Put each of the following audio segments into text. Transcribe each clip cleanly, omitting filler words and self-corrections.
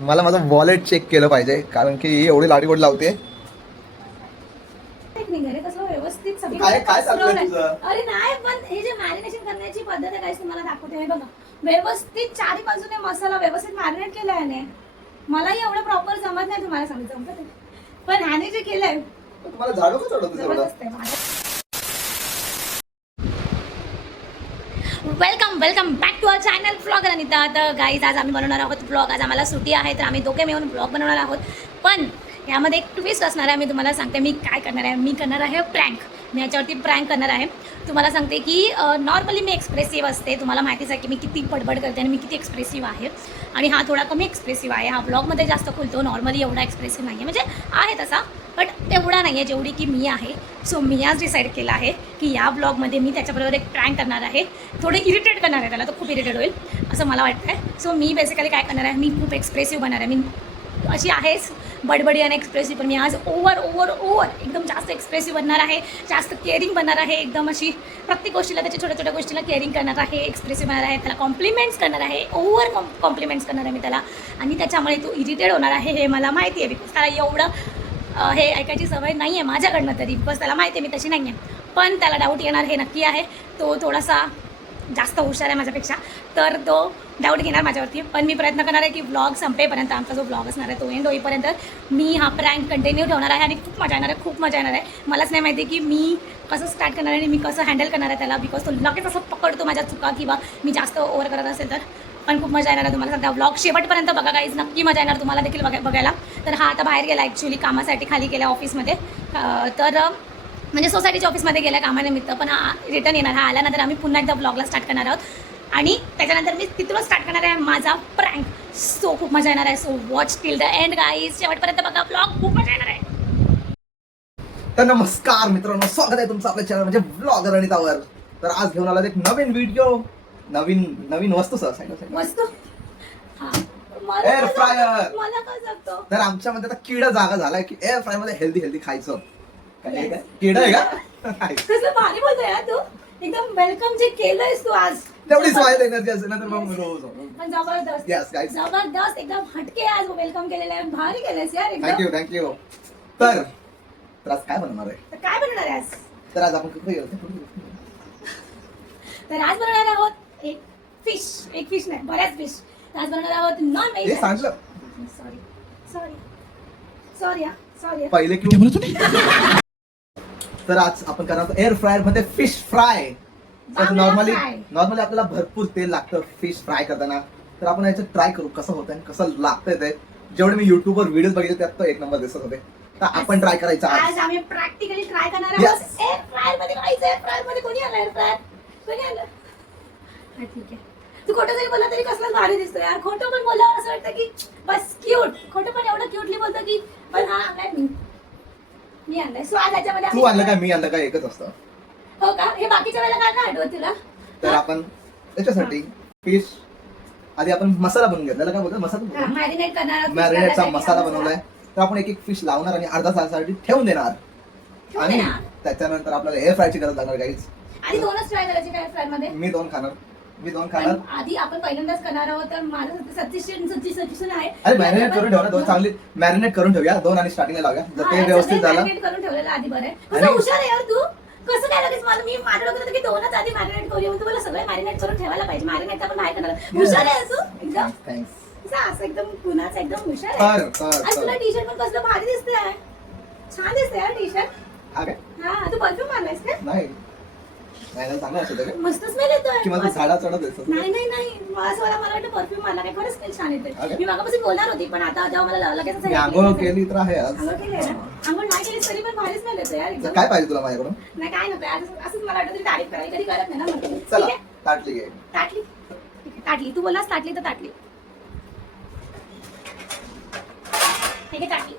मला माझं wallet check केलं पाहिजे कारण की ही एवढी लाडीगोड लावते. व्यवस्थित सगळं काय काय चाललंय तुझं? अरे नाही, पण हे जे मॅरिनेशन करण्याची पद्धत आहे काहीच तुम्हाला दाखवते. हे बघा, व्यवस्थित चारी बाजूने मसाला व्यवस्थित मॅरिनेट केला याने. मलाही एवढं प्रॉपर जमत नाही, तुम्हाला सांगते जमत, पण ह्याने जे केलंय तुम्हाला झाडू का चढवतो तेवढं? जबरदस्त आहे माझं. Welcome back to our channel vlogger Anita. तर गाईज आज आम्ही बनवणार आहोत व्लॉग. आज आम्हाला सुट्टी आहे तर आम्ही दोघे मिळून व्लॉग बनवणार आहोत. पण यामध्ये एक ट्विस्ट असणार आहे. मी तुम्हाला सांगते मी काय करणार आहे. मी करणार आहे प्रँक. मी याच्यावरती प्रँक करणार आहे. तुम्हाला सांगते की नॉर्मली मी एक्सप्रेसिव्ह असते. तुम्हाला माहितीच आहे की मी किती बडबड करते आणि मी किती एक्सप्रेसिव्ह आहे. आणि हा थोडा कमी एक्सप्रेसिव्ह आहे. हा व्लॉगमध्ये जास्त खुलतो. नॉर्मली एवढा एक्सप्रेसिव्ह नाही आहे, म्हणजे आहे तसा, बट तेवढा नाही आहे जेवढी की मी आहे. सो मी आज डिसाईड केलं आहे की या ब्लॉगमध्ये मी त्याच्याबरोबर एक प्रँक करणार आहे. थोडे इरिटेट करणार आहे त्याला, तो खूप इरिटेट होईल असं मला वाटतं आहे. सो मी बेसिकली काय करणार आहे, मी खूप एक्सप्रेसिव्ह बनणार आहे. मी अशी आहेच बडबडी आणि एक्सप्रेसिव्ह, पण मी आज ओव्हर एकदम जास्त एक्सप्रेसिव्ह बनणार आहे. जास्त केअरिंग बनणार आहे. एकदम अशी प्रत्येक गोष्टीला, त्याच्या छोट्या छोट्या गोष्टीला केअरिंग करणार आहे. एक्सप्रेसिव्ह बनणार आहे. त्याला कॉम्प्लिमेंट्स करणार आहे. ओव्हर कॉम्प्लिमेंट्स करणार आहे मी त्याला. आणि त्याच्यामुळे तो इरिटेट होणार आहे हे मला माहिती आहे. बिकॉज त्याला एवढं हे ऐकायची सवय नाही आहे माझ्याकडनं तरी. बिकॉज त्याला माहिती आहे मी तशी नाही आहे. पण त्याला डाऊट येणार हे नक्की आहे. तो थोडासा जास्त हुशार आहे माझ्यापेक्षा, तर तो डाऊट घेणार माझ्यावरती. पण मी प्रयत्न करणार आहे की व्लॉग संपेपर्यंत, आमचा जो व्लॉग असणार आहे तो एंड होईपर्यंत मी हा प्रँक कंटिन्यू ठेवणार आहे. आणि खूप मजा येणार आहे, खूप मजा येणार आहे. मलाच नाही माहिती की मी कसं स्टार्ट करणार आहे आणि मी कसं हँडल करणार आहे त्याला. बिकॉज तो लगेच असं पकडतो माझ्या चुका किंवा मी जास्त ओव्हर करत असेल तर. पण खूप मजा येणार आहे. तुम्हाला सांगता व्लॉग शेवटपर्यंत बघा काहीच, नक्की मजा येणार तुम्हाला देखील बघायला. तर हा आता बाहेर गेला ॲक्च्युली कामासाठी, खाली गेला ऑफिसमध्ये. तर म्हणजे सोसायटीच्या ऑफिसमध्ये गेल्या कामानिमित्त. पण हा रिटर्न येणार. हा आल्यानंतर आम्ही पुन्हा एकदा ब्लॉगला स्टार्ट करणार आहोत. आणि त्याच्यानंतर मी तिथून स्टार्ट करणार आहे माझा प्रँक. सो खूप मजा येणार आहे. So watch till the end guys. शेवटपर्यंत बघा ब्लॉग, खूप मजा येणार आहे. तर नमस्कार मित्रांनो, स्वागत आहे तुमचं आपल्या चॅनल म्हणजे व्लॉगर अनितावर. तर आज घेऊन आला एक नवीन व्हिडिओ, नवीन वस्तू सर वस्तू एअर फ्रायर. मला काय सांगतो. तर आमच्यामध्ये आता किडा जागा झालाय की एअर फ्राय मध्ये हेल्दी खायचं. काय किडा आहे का? कसं भारी बोलतोय यार तू. एकदम वेलकम जे केलंयस तू आज, तेवढीच वाईट एनर्जी असेल ना तर मग रोज. पण जबरदस्त. Yes, guys. जबरदस्त एकदम हटके आज वेलकम केलेलं आहे. भारी केलंयस यार एकदम. थँक्यू. तर आज काय बनवणार आहे? तर काय बनवणार आहे आज? तर आज आपण कुठे तर आज बनवणार आहोत एक फिश नाही, बऱ्याच फिश. आज बनवणार आहोत नॉन व्हेज. हे सांगितलं सॉरी पहिले क्यों बोलत होती. तर आज आपण करणार एअर फ्रायर मध्ये फिश फ्राय. तर नॉर्मली आपल्याला भरपूर तेल लागतं फिश फ्राय करताना. तर आपण याचं ट्राय करू कसं होतं आणि कसं लागतंय ते. जेवढे मी युट्यूबवर व्हिडिओ बघितले त्यात तो एक नंबर दिसत होते. तर आपण ट्राय करायचं आज आम्ही प्रॅक्टिकली ट्राय करणार आहोत. एअर फ्रायर मध्ये करायचं. एअर फ्रायर मध्ये कोणी आलं? एअर फ्रायर कोणी आलं? हा ठीक आहे. तू खोटं जरी बोलला तरी कसलाच भारी दिसतो यार. खोटं पण बोलल्यावर असं वाटतं की बस क्यूट. खोटं पण एवढं क्यूटली बोलतो की पण हा आणलाय मी आणलाय. स्वाद याच्यामध्ये. तू आणलं काय मी आणलं काय एकच असतं. हो का? हे बाकीच्या वेळेला काय काय आठवत तुला? तर आपण त्याच्यासाठी फिश आधी आपण मसाला बनवून घेतलेला. काय बोलतो मसाला मॅरिनेट करणार. मॅरिनेटचा मसाला बनवलाय. तर आपण एक फिश लावणार आणि अर्धा तासासाठी ठेवून देणार. आणि त्याच्यानंतर आपल्याला एअर फ्रायची गरज लागणार काहीच. आणि दोनच ट्राय करायचे काय फ्राय मध्ये? मी दोन खाणार. आधी आपण पहिल्यांदाच करणार आहोत. तर माझं सजेशन आहे. अरे मॅरिनेट करून ठेवणार. दोन चांगली मॅरिनेट करून ठेवूया. दोन आणि स्टार्टिंगला लावूया. जर ते व्यवस्थित झालं. मॅरिनेट करून ठेवलेलं आधी बरं आहे. कसं हुशार आहे यार तू. कसं काय लगेच मी माझं डोक्यात होतं की दोनच आधी मॅरिनेट करूया. मग तुम्हाला सगळं मॅरिनेट करून ठेवायला पाहिजे. मॅरिनेट आपण बाहेर करणार. हुशार आहे तू एकदम. थँक्स. असं एकदम कुणाच एकदम हुशार आहे. आज तुला टी शर्ट पण कसलं भारी दिसतंय. छान दिसतंय यार टी शर्ट. हा तू परफ्यूम मारलायस का? नाही चांगलं असतं. मस्त स्मेल येतोय. किंवा झाडा चढत येतो. नाही मला वाटतं परफ्यूम मारला काय. खरंच स्मेल छान येते. मी मागापासून बोलणार होती पण आता जेव्हा मला लगेच आंघोळ केली तर आहे आज. आंघोळ नाही केली तरी पण भारी स्मेल येतो यार. काय पाहिजे तुला माझ्याकडून? नाही काय नको असंच मला वाटतं तारीफ करायला कधी करत नाही ना. चला ताटली घे. ताटली तू बोललास ताटली तर ताटली. ठीक आहे ताटली.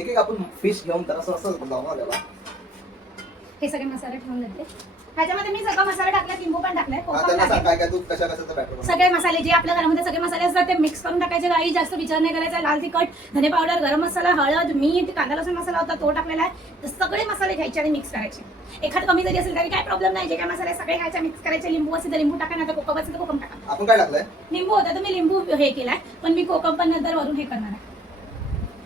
एक आपण फिश घेऊन तर असं लावणार त्याला. हे सगळे मसाले ठेवून देते ह्याच्यामध्ये मी सगळा मसाला टाकला, लिंबू पण टाकलाय, कोकम त्यांना सांग टाकलाय. काय तू कशा कशाचं बॅटर सगळे मसाले जे आपल्या घरामध्ये सगळे मसाले असतात ते मिक्स करून टाकायचे. काही जास्त विचार नाही करायचा. लाल तिखट, धने पावडर, गरम मसाला, हळद, मीठ, कांदा लसूण मसाला होता तो टाकलेला आहे. तर सगळे मसाले घ्यायचे आणि मिक्स करायचे. एखाद कमी जरी असेल तरी काय प्रॉब्लेम नाही. जे काय मसाले सगळे घ्यायचे, मिक्स करायचे. लिंबू असेल तर लिंबू टाका, नाही तर कोकम असेल तर कोकम टाका. आपण काय टाकलंय लिंबू होता तर मी लिंबू हे केलाय, पण मी कोकम पण नंतर वरून हे करणार आहे.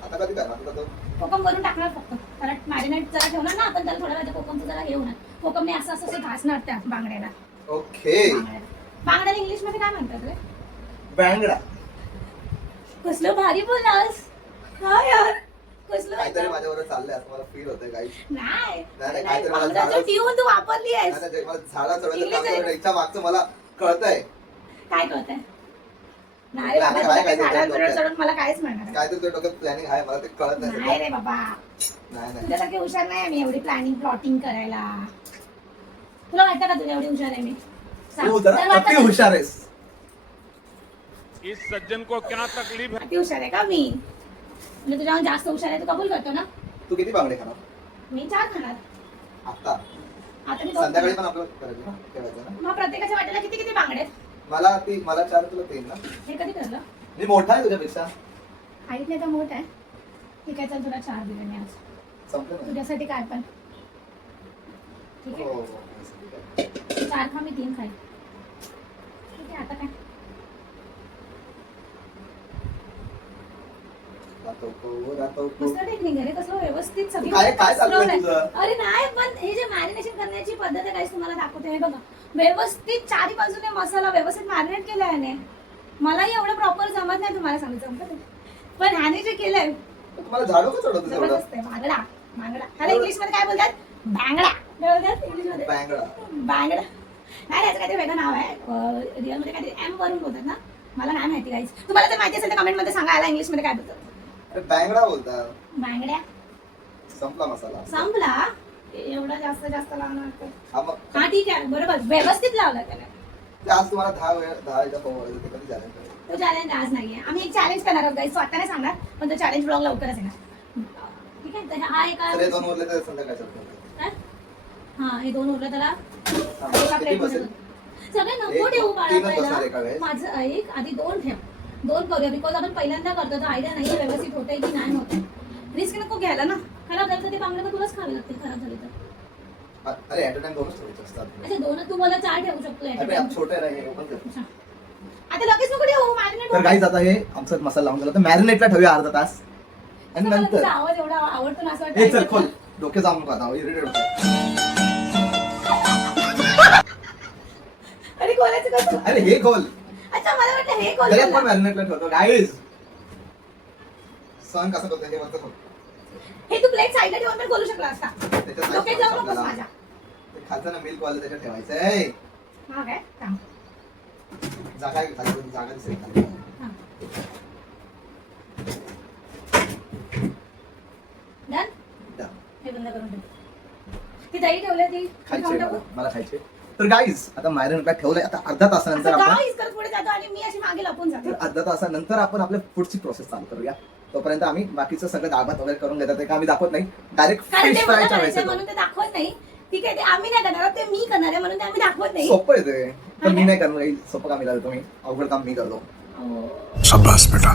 आता कधी करणार आता तो कोकम वरून टाकणार फक्त, कारण मॅरिनेट जरा ठेवणार ना आपण, त्याला थोड्या वेळात कोकमचं जरा हे होणार. कोकमने असं असं घासणार त्या बांगड्याला. ओके. बांगड्याला इंग्लिश मध्ये काय म्हणतात रे? बांगडा. कसलं भारी बोलास. हा यार, कसलं काहीतरी माझ्यावर चाललंय असं मला फील होतंय काही. नाही नाही, काहीतरी मला बांगड्याचं झाडं- ट्यून तू वापरली आहेस. नाही, मला झाडा चढवायचं इंग्लिश काम आहे. करणं इच्छा मागचं मला कळतंय. काय कळतंय? नाही रे बाबा, काय तुला काय काय झाडावर डोक्यात? चढून मला काहीच म्हणणार काय तर तुझ्या डोक्यात प्लॅनिंग आहे मला ते कळत नाही नाही. रे बाबा. नाही नाही तुझ्यासारखी हुशार नाही मी एवढी प्लॅनिंग प्लॉटिंग करायला. तुला वाटतं का तुला एवढी हुशार आहे मी? सांग. तू जर जरा वाटतं अति का- हुशार आहेस. इस सज्जन को क्या तकलीफ है? अति हुशार आहे का मी? म्हणजे तुझ्याहून जास्त हुशार आहे तू कबूल करतो ना? तू किती बांगडे खाणार मी 4 खाणार. आता आता मी 2 संध्याकाळी पण आपलं करायचं ना ठेवायचं ना. मग प्रत्येकाच्या वाट्याला किती किती बांगडे आहेत? मला 4 तुला 3 ना. हे कधी ठरलं? मी मोठा आहे तुझ्यापेक्षा. ऐकले तर मोठ आहे. ठीक आहे, चल तुला 4 दिले मी आज. संपलं ना. तुझ्यासाठी काय पण. ठीक हो, आहे, हो, ठीक आहे. 4 खा, मी 3 खाईल. ठीक आहे, आता काय? राहतो. मस्त टेक्निक आहे रे, कसं व्यवस्थित सगळी काय चाललंय पसरवलंय. तुझं? अरे नाही, पण हे जे मॅरिनेशन करण्याची पद्धत आहे काही तुम्हाला दाखवते. हे बघा, व्यवस्थित चारी बाजूने मसाला व्यवस्थित मॅरिनेट केलाय याने. मलाही एवढं प्रॉपर जमत नाही, तुम्हाला सांगितलं जमत नाही. पण ह्याने जे केलंय तुम्हाला झाडू का चढवतो तेवढं जबरदस्त आहे. बांगडा बांगडा ह्याला इंग्लिश मध्ये काय बोलतात? बांगडा. काय बोलतात इंग्लिश मध्ये? बांगडा. बांगडा. नाही, याचं काहीतरी वेगळं नाव आहे. रिअल मध्ये काहीतरी एम वरून बोलतात ना, मला नाही माहिती गाईज. तुम्हाला जर माहिती असेल तर कमेंट मध्ये सांगा याला इंग्लिश मध्ये काय बोलतात. अरे बांगडा बोलतात. बांगड्या. संपला मसाला. संपला. एवढा जास्त लावणार वाटतं. हा मग हा ठीक आहे, बरोबर, व्यवस्थित लावला त्याने. ते आज तुम्हाला 10 एकदा पोहोचवायचं ते कधी झालं तो चॅलेंज आज नाहीये. आम्ही एक चॅलेंज करणार आहोत गाईज, स्वतः नाही सांगणार, पण तो चॅलेंज ब्लॉग लवकरच येणार. ठीक आहे, तर हा एका अरे 2 उरले तर संध्याकाळचं काय? हा, हे 2 उरलं त्याला एका किती plate बसेल? मध्ये. सगळे नको एक, ठेवू बाळा 3च बसणार एका पहिला. वेळेस. माझं ऐक, आधी 2 ठेव. 2 करूया, बिकॉज आपण पहिल्यांदा करतो तर आयडिया नाही व्यवस्थित होतंय की नाही होतंय. रिस्क नको घ्यायला ना. खराब झालं तर ते बांगडे तर तुलाच खावे लागतील खराब झाले तर. अरे ऍट अ टाइम 2च ठेवायचे असतात. अच्छा, 2 तू मला 4 ठेवू शकतो at a अरे time. आप छोटे नाही ओपन कर. अच्छा. आता लगेच नको ठेवू, मॅरिनेट तर गाईज आता हे आमचा मसाला लावून झाला तर मॅरिनेटला ठेवूया अर्धा तास आणि नंतर आवाज एवढा आवडतो ना असं हे चल वाटतं. खोल डोके जाऊ नको आता इरिटेट होतं. अरे खोलायचं कसं? अरे हे खोल अच्छा, मला वाटलं हे त्याच्यात पण खोल. मॅरिनेटला ठेवतो गाईज. सहन कसं करतो हे वरचं खोल. हे तू प्लेट साईडला ठेवून पण बोलू शकला असता. त्याच्यात डोक्यात जाऊ नकोस आपल्याला माझ्या. ते खालचं ना मिल्क वालं त्याच्यात ठेवायचंय. हा काय? थांब. जागा आहे खाली पण जागा दिसेल खाली. हा. Done? द्या. हे बंद करून ठेव. ती दही ठेवली ती खायचे खाऊन टाकू. मला खायचे. तर गाईज आता मॅरिनेटला ठेवलंय आता अर्धा तासानंतर असं आपण guys करत पुढे जातो आणि मी अशी मागे लपून जाते. तर अर्धा तासानंतर आपण आपल्या पुढची प्रोसेस चालू करूया. तोपर्यंत आम्ही बाकीचं सगळं डाळ भात वगैरे करून घेतात ते का आम्ही दाखवत नाही. डायरेक्ट कारण फिश ते मला फ्रायच्या करायचंय वेळेस म्हणून ते दाखवत नाही. ठीक आहे, ते आम्ही नाही करणार आहोत, ते मी करणार आहे म्हणून ते आम्ही दाखवत नाही. सोपं आहे ते. तर मी नाही करणार काही सोपं काम देतो मी अवघड काम मी करतो. हो. शाबाश बेटा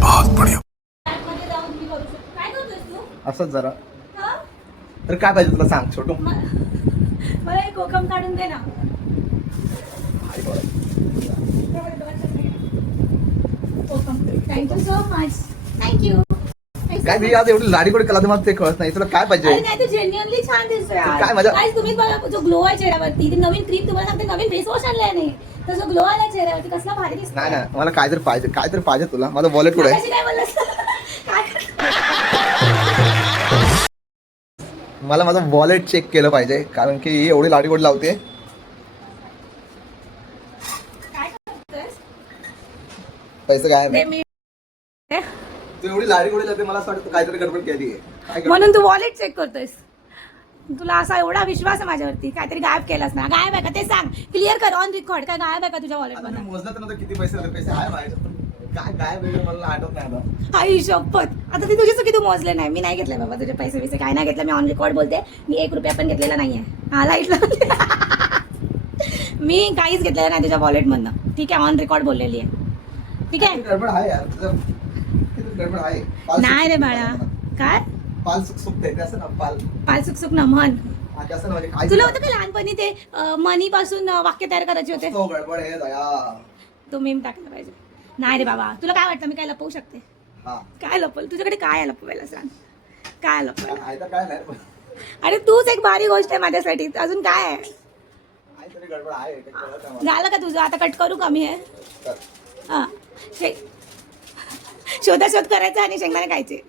बहुत बढ़िया. आतमध्ये जाऊन मी करू शकतो. काय करतोयस तू? असंच जरा. हा? तर काय पाहिजे तुला सांग छोटू. मला एक कोकम काढून दे ना. कोकम. Thank you so much. थँक्यू. काय मी आज एवढी लाडी गोडी कला मला ते कळत नाही तुला काय अरे पाहिजे. नाही, ते जेन्युअनली छान दिसतोय यार. काय मजा- Guys, तुम्हीच बघा जो ग्लो आहे चेहऱ्यावरती. ती नवीन क्रीम तुम्हाला सांगते, नवीन फेस वॉश आणलाय नाही तर जो ग्लो आलाय चेहऱ्यावरती कसला भारी दिसतोय. नाही नाही मला काय तरी पाहिजे तुला माझं वॉलेट कुठे आहे. मगाशी काय बोललास? काय मला माझं वॉलेट चेक केलं पाहिजे कारण की ही एवढी लाडी गोडी लावते. काय करतोयस? पैसे काय ते मी तू एवढी लाडी गोडी लावते मला असं वाटतं तू काहीतरी गडबड केली आहे. काय गडबड? म्हणून तू वॉलेट चेक करतोयस. तुला असा एवढा विश्वास आहे माझ्यावरती, काहीतरी गायब केलास ना. गायब आहे का ते सांग, क्लिअर कर ऑन रेकॉर्ड. काय गायब आहे का तुझ्या वॉलेट आता मी मध्ये? मोजलं तर नंतर किती पैसे आले पैसे आहे माझ्याकडे. काय काय वेगळं मला आठवत नाही आता. आई शपथ, आता ती तुझी चुकी, तू मोजले नाही. मी नाही घेतले बाबा तुझे पैसे बिसे, काय नाही घेतलं. मी ऑन रेकॉर्ड बोलते, मी 1 रुपया पण घेतलेला नाहीये. हा लाईटला मी काहीच घेतलेलं नाही तुझ्या वॉलेटमधनं. ठीक आहे, ऑन रेकॉर्ड बोललेली आहे. ठीक आहे. गडबड आहे यार तुझं, गडबड आहे. नाही रे बाळा. काय पाल सुकते ते असं ना, पाल सुक ना म्हण. असं ना, म्हणजे काय तुला होतं का लहानपणी ते मनी पासून वाक्य तयार करायचे होते? तो गडबड आहे दया. तो मीम टाकला पाहिजे. नाही रे बाबा, तुला काय वाटतं मी काय लपवू शकते? हा काय लपवल तुझ्याकडे? काय आहे लपवायला सांग, काय लपवायला? आहे तर काय नाही, अरे तूच एक भारी गोष्ट आहे माझ्यासाठी, अजून काय आहे? तरी गडबड आहे, काही कळत नाही मला. झालं का तुझं? आता कट करू का मी हे? तर हा, शोधाशोध करायचा आणि शेंगदाणे खायचे.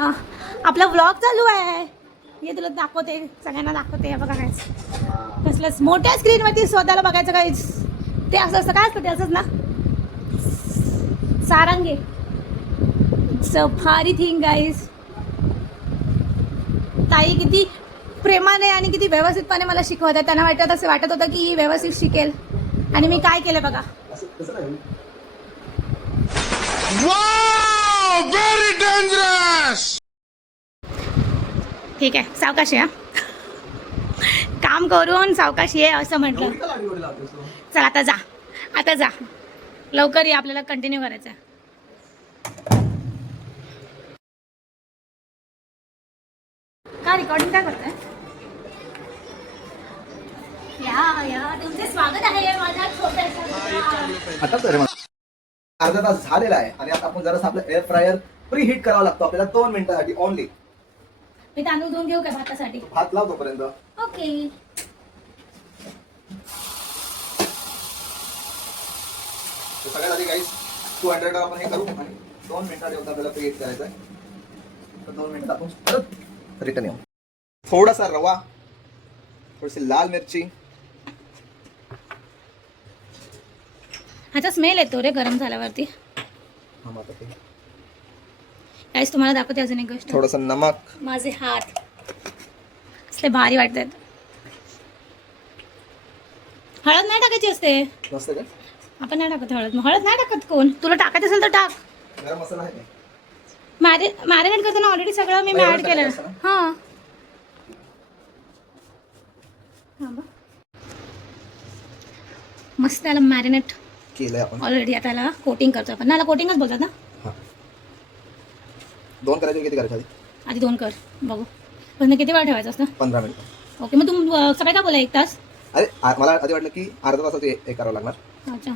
हा, आपला व्लॉग चालू आहे. हे तुला दाखवते, सगळ्यांना दाखवते. हे बघा काय कसलंच मोठ्या स्क्रीनवरती स्वतःला बघायचं काहीच. ते असं असतं, काय असतं ते? असंच ना, सारंगे. Safari thing guys. ताई किती प्रेमाने आणि किती व्यवस्थितपणे मला शिकवत आहे. त्यांना असं वाटत होतं की ही व्यवस्थित शिकेल, आणि मी काय केलं बघा. असं कसं नाही. Wow! Very dangerous! ठीक आहे, सावकाशी हा. काम करून सावकाशी आहे असं म्हटलं. एवढी का लाडी लावतेस तू? चल आता जा, आता जा लवकर ये, आपल्याला कंटिन्यू करायचं आहे. का रेकॉर्डिंग काय करताय? या तुमचे स्वागत आहे माझ्या छोट्याशा. आता तर अर्धा तास झालेला आहे आणि आता आपण जरासं आपलं एअर फ्रायर प्री हीट करावं लागतो आपल्याला 2 मिनिटासाठी ओनली. मी तांदूळ धुवून घेऊ का भातासाठी? भात लाव तोपर्यंत. ओके. तर सगळ्यात आधी गाईस 200 आपण हे करू आणि 2 मिनिटासाठी आपल्याला प्री हीट करायचं आहे. तर 2 मिनिटात आपण परत रिटर्न येऊ. थोडासा रवा, थोडीशी लाल मिरची. ह्याचा स्मेल येतो रे गरम झाल्यावरती. हा माता ते. काहीच तुम्हाला दाखवते अजून एक गोष्ट. थोडंसं नमक. माझे हात असले भारी वाटतात. हळद नाही टाकायची असते. नसतं काय? आपण नाही टाकत हळद. हळद नाही टाकत कोण. तुला टाकायचं असेल तर टाक. गरम मसाला आहे. मॅरिनेट करताना ऑलरेडी सगळं मी ऍड केलं. हां मस्त त्याला मॅरिनेट केलंय आपण ऑलरेडी. आता त्याला कोटिंग करतो आपण. त्याला कोटिंगच बोलतात ना. 2 करायचे किती करायचे आधी? आधी 2 कर बघू. पण किती वेळ ठेवायचं असतं? 15 मिनिटं. ओके, मग तू सकाळी का बोला 1 तास? अरे मला आधी वाटलं की अर्धा तासात हे करावं लागणार. अच्छा,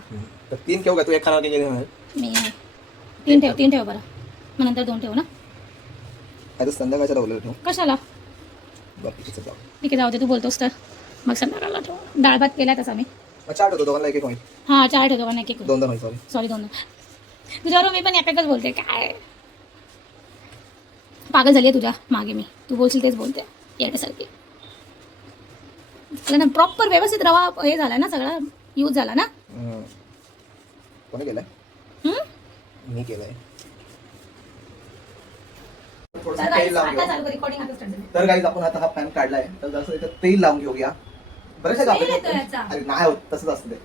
तर 3 ठेवू का तू? 1 खाणार की मी 3 ठेव बरं, मग नंतर 2 ठेव ना. आता संध्याकाळच्या लावलेलं ठेवू. कशाला? बाकीचं जाऊ. ठीक आहे, जाऊ दे. तू बोलतोस तर मग संध्याकाळला ठेव. डाळ भात केला तसा मी. मग 4 ठेवतो, दोघांना 1-1 होईल. हां 4 ठेवतो पण 1-1. 2-2 होईल. सॉरी. 2 तुझ्यावर मी पण एकच बोलते. काय पागल झाली आहे तुझ्या मागे मी. तू बोलशील तेच बोलते याच्यासारखी. ना प्रॉपर व्यवस्थित रवा हे झाला ना, सगळा यूज झाला ना. कोणी केलंय? मी केलंय. तर गाईज आपण आता हा पॅन काढलाय, तर जसं इथं तेल लावून घेऊया. बरेच अरे नाही होत तसंच असतं ते.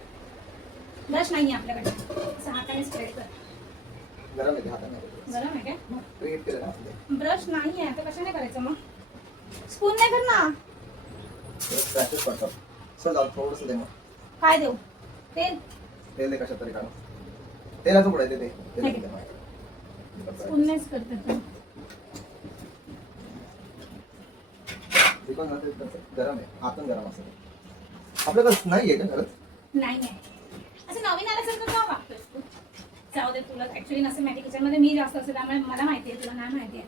ब्रश नाही आपल्याकडे. हाताने स्प्रेड कर. गरम आहे ते हाताने. गरम आहे काय? प्रीहीट केलं ना आपलं. ब्रश नाही आहे आता, कशाने करायचं मग? स्पून नाही कर ना. स्क्रॅचेस पडतात. सर जाऊ थोडंसं दे मग. काय देऊ? तेल. तेल कशा तरी काढू. तेलाचं पुढे ते स्पूननेच करते. गरम आहे, आतून गरम असं. आपलं कसं नाही आहे का गरज? नाही आहे. असं नवीन आल्यासारखं का वागतोय तू? जाऊ दे, तुला ऍक्च्युली नसेल माहिती किचनमध्ये मी जास्त असते, त्यामुळे मला माहिती आहे, तुला नाही माहिती आहे.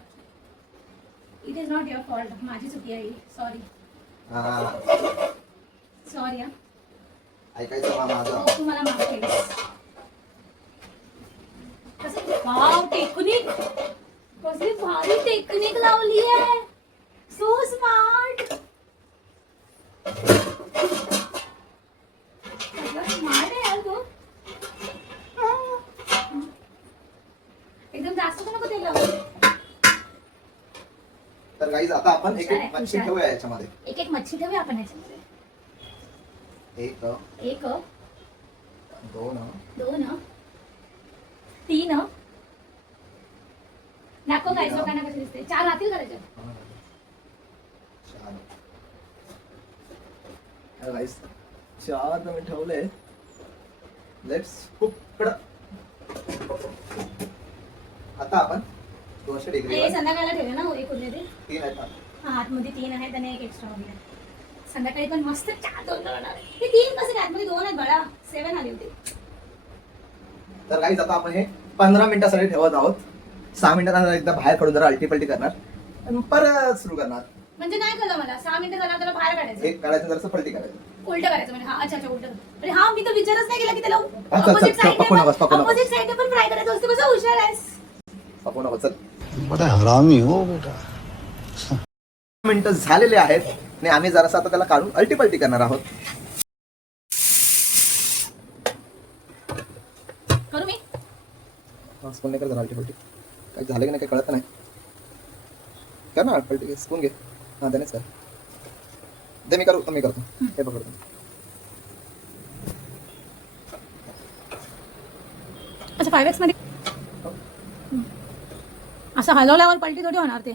It is not your fault. माझी चुकी आहे. Sorry sorry. हा ऐकायचं माझा. तू मला माफ केलीस. वाव, टेक्निक कसली भारी टेक्निक लावली आहे. So smart. स्मार्ट आहे यार तू. एकदम जास्त नको तेल लावू. तर गाईज आता आपण एक एक मच्छी ठेवूया याच्यामध्ये. एक एक मच्छी ठेवूया आपण याच्यामध्ये. एक एक दोन दोन 3 दाखव काय लोकांना कसं दिसते 4 राहतील करायचे गाईस 4 मी ठेवले. Let's cook. आता आपण 200 डिग्री हे संध्याकाळला ठेवले ना एक उरले ते 3 आहेत ना. हा आतमध्ये 3 आहेत आणि एक एक्स्ट्रा उरले संध्याकाळी पण मस्त 4 दोन होणार हे 3 कसे काय आतमध्ये 2 आहेत बळा 7 आले होते. तर गाईज आता आपण हे 15 मिनिटासाठी ठेवत आहोत. 6 मिनिटांनंतर एकदा बाहेर काढून जरा अल्टीपल्टी करणार आणि परत सुरू करणार. म्हणजे काय कळलं मला 6 मिनिटं झाल्यावर त्याला बाहेर काढायचं एक काढायचं जरासं पलटी करायचं. उलट करायचं म्हणजे हा अच्छा उलट अरे हा मी तर विचारच नाही केला की त्याला चल, ऑपोजिट चल, पकडू नकोस, पकडू नकोस. ऑपोजिट साईडने पण फ्राय करायचं असतं कसं हुशार आहेस. आपण नको चल. बड़ा हरामी हो बेटा. मिनिटं झालेले आहेत आणि आम्ही जरासं आता त्याला काढून अल्टीपल्टी करणार आहोत. करू मी स्पून नाही कर जरा अल्टीपल्टी. काही झालं की नाही काही कळत नाही. कर ना अल्टीपल्टी स्पून घे. हा त्यानेच कर. दे मी करतो हे पकडतो. अच्छा 5x मध्ये असं हलवल्यावर पलटी थोडी होणार ते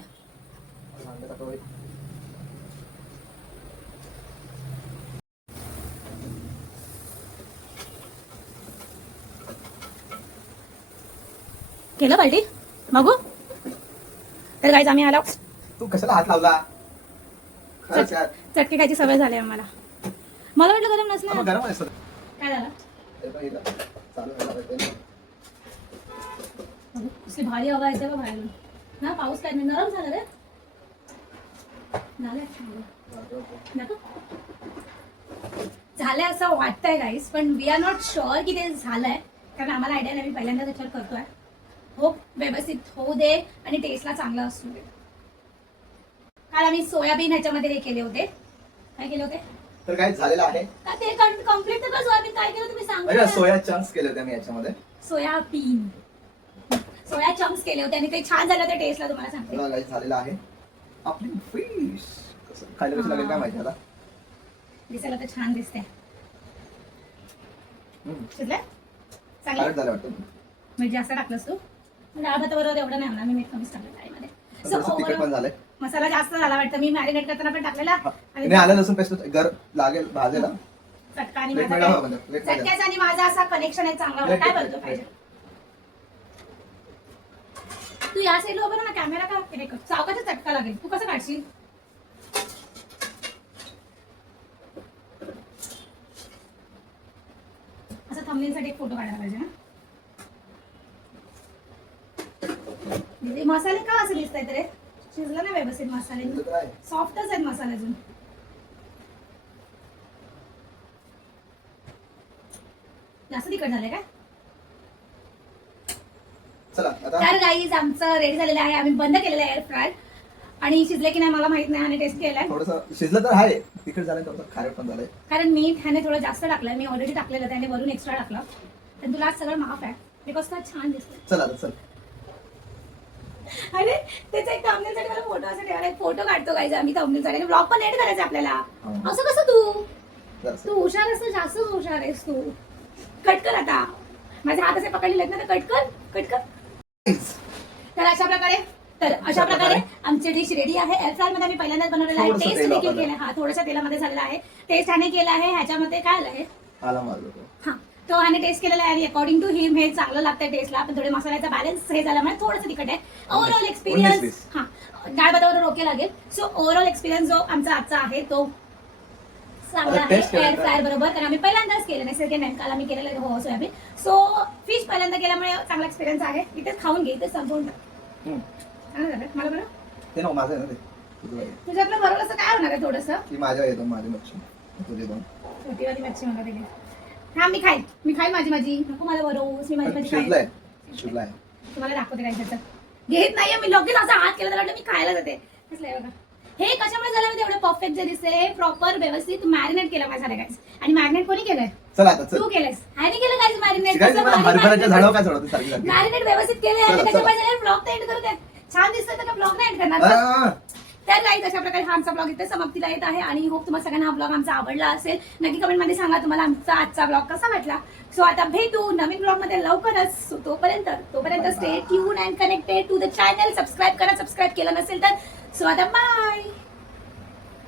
केलं पलटी बघू तर गाईज आम्ही आलो तू कशाला हात लावला. खरंच यार. चटके खायची सवय झाली आम्हाला. मला वाटलं गरम मग नसलं गरम आहे सर. काय झालं हे पण इथं चालू व्हायला पाहिजे. बघू, कसली भारी हवा येते बघ बाहेरून ना पाऊस काय नाही नरम झालं रे झालंय असं वाटतंय गाईस पण वी आर नॉट शुअर की ते झालंय कारण आम्हाला आयडिया नाही. मी पहिल्यांदा त्याच्यावर करतोय. होप व्यवस्थित होऊ दे आणि टेस्टला चांगला असू दे. काल आम्ही सोयाबीन ह्याच्यामध्ये हे केले होते. काय केले होते तर काय झालेलं आहे. का ते कम्प्लीट तर सोयाबीन काय केलं तुम्ही अरे सांगा. सोया चंक्स केले होते मी याच्यामध्ये. सोयाबीन सोया चंक्स केले होते आणि ते छान झालं होते टेस्टला तुम्हाला सांगते. बघा काय झालेलं आहे. आपली फिश कसं खायला कसं लागेल काय माहिती आता. दिसायला तर छान दिसते. शिजलं खारट चांगलं झालं वाटतं. मीठ जास्त टाकलंस तू डाळ भाताबरोबर एवढं नाही होणार मी मीठ कमीच टाकलं डाळीमध्ये. So, थोडंसं तिखट पण overall झालंय. मसाला जास्त झाला वाटतं. मी मॅरिनेट करताना पण टाकलेला आणि आलं लसूण पेस्ट घर लागेल भाजेला. चटका आणि Plate माझा मध्ये हवा म्हणजे, plate मध्ये. चटक्याचा आणि माझा असा कनेक्शन आहे चांगला होता. काय बोलतो पाहिजे तू या साईडला उभं राहा ना कॅमेरा का हे कर. सावकाचा चटका लागेल तू कसं काढशील. असं थंबनेलसाठी एक फोटो काढायला पाहिजे ना. म्हणजे मसाले का असं दिसत आहेत रे शिजलं ना व्यवस्थित मसाले तुझं तर आहे. सॉफ्टच आहेत मसाले अजून. जास्त तिखट झाले काय चला आता तर गाईज आमचं रेडी झालेलं आहे. आम्ही बंद केलेलं आहे एअर फ्राय आणि शिजले की नाही मला माहित नाही आणि टेस्ट केलाय थोडंसं शिजलं तर आहे. तिखट झालं थोडंसं खारट पण झालंय. कारण मीठ ह्याने थोडं जास्त टाकलंय. मी ऑलरेडी टाकलेलं त्याने वरून एक्स्ट्रा टाकलं तर तुला आज सगळं माफ आहे बिकॉज का छान दिसतंय. चला आता चल. अरे त्याचा एक थंबनेलसाठी मला फोटो असं ठेवायला एक फोटो काढतो गाईज आम्ही थंबनेलसाठी ब्लॉग पण एड करायचं आपल्याला. असं कसं जरासं. तू हुशार असतो जास्तच हुशार आहेस तू. कट कर आता माझे हात असे पकडलेले आहेत ना तर कट कर. तर अशा प्रकारे आमची डिश रेडी आहे. एअर फ्राय मध्ये मी पहिल्यांदाच बनवलेला आहे. थोडंसं टेस्ट तेल देखील वापरलं. केला हा थोड्याशा तेलामध्ये झालेला आहे. टेस्ट ह्याने केला आहे. ह्याच्यामध्ये काय आलं आहे आला मारलो तो. हा तो ह्याने टेस्ट केलेला आहे आणि अकॉर्डिंग टू हिम हे चांगलं लागतं टेस्टला. पण थोडे मसाल्याचा बॅलन्स हे झाल्यामुळे थोडंसं तिखट आहे. Overall experience 19-20. हा डाळ भातावर ओके लागेल. सो ओव्हरऑल एक्सपिरियन्स जो आमचा आजचा आहे तो चांगला आता आहे taste केलं एअर का? फ्राय बरोबर कारण आम्ही पहिल्यांदाच केलं नाही सेकंड टाइम काल आम्ही केलेलं हो सोयाबीन. सो फिश पहिल्यांदा केल्यामुळे चांगला एक्सपिरियन्स आहे. इथेच खाऊन घे इथेच संपवून टाक. हम्म. चांगलं झालं मला बरं ते ना माझं आहे ना ते. तुझं आहे. तुझ्यातलं बरोबर असं काय होणार आहे थोडंसं की माझ्या येतो माझी मच्छी तुझे दोन. छोटीवाली मच्छी मला दिली. हा मी खाईल माझी नको मला बरोबर मी माझी खाईल. शिजलाय. तुम्हाला दाखवते काय त्याचं घेत नाहीये मी लगेच असा हात केला तर वाटलं मी खायला जाते. कसलं आहे बघा हे कशामुळे झालं म्हणजे एवढं परफेक्ट जे दिसते हे प्रॉपर व्यवस्थित मॅरिनेट केलं माझ्या गाईस. आणि मॅरिनेट कोणी केलंय चला आता चल. तू केलंस ह्याने केलं गाईस शिकायचं मला हरभऱ्याच्या झाडावर काय चढवते सारखी सारखी. मॅरिनेट व्यवस्थित केले चला, आणि त्याच्या चला. पाहिजे ब्लॉग तर एंड करू दे. छान दिसतंय तर ब्लॉग नाही एंड करणार आ, तर गाईज अशा प्रकारे हा आमचा ब्लॉग इथे समाप्तीला येत आहे आणि होप तुम्हाला सगळ्यांना हा ब्लॉग आमचा आवडला असेल. नक्की कमेंटमध्ये सांगा तुम्हाला आमचा आजचा ब्लॉग कसा वाटला. सो आता भेटू नवीन ब्लॉग मध्ये लवकरच. तोपर्यंत stay tune and connected to the channel. Subscribe करा, सबस्क्राईब केलं नसेल तर. सो आता बाय.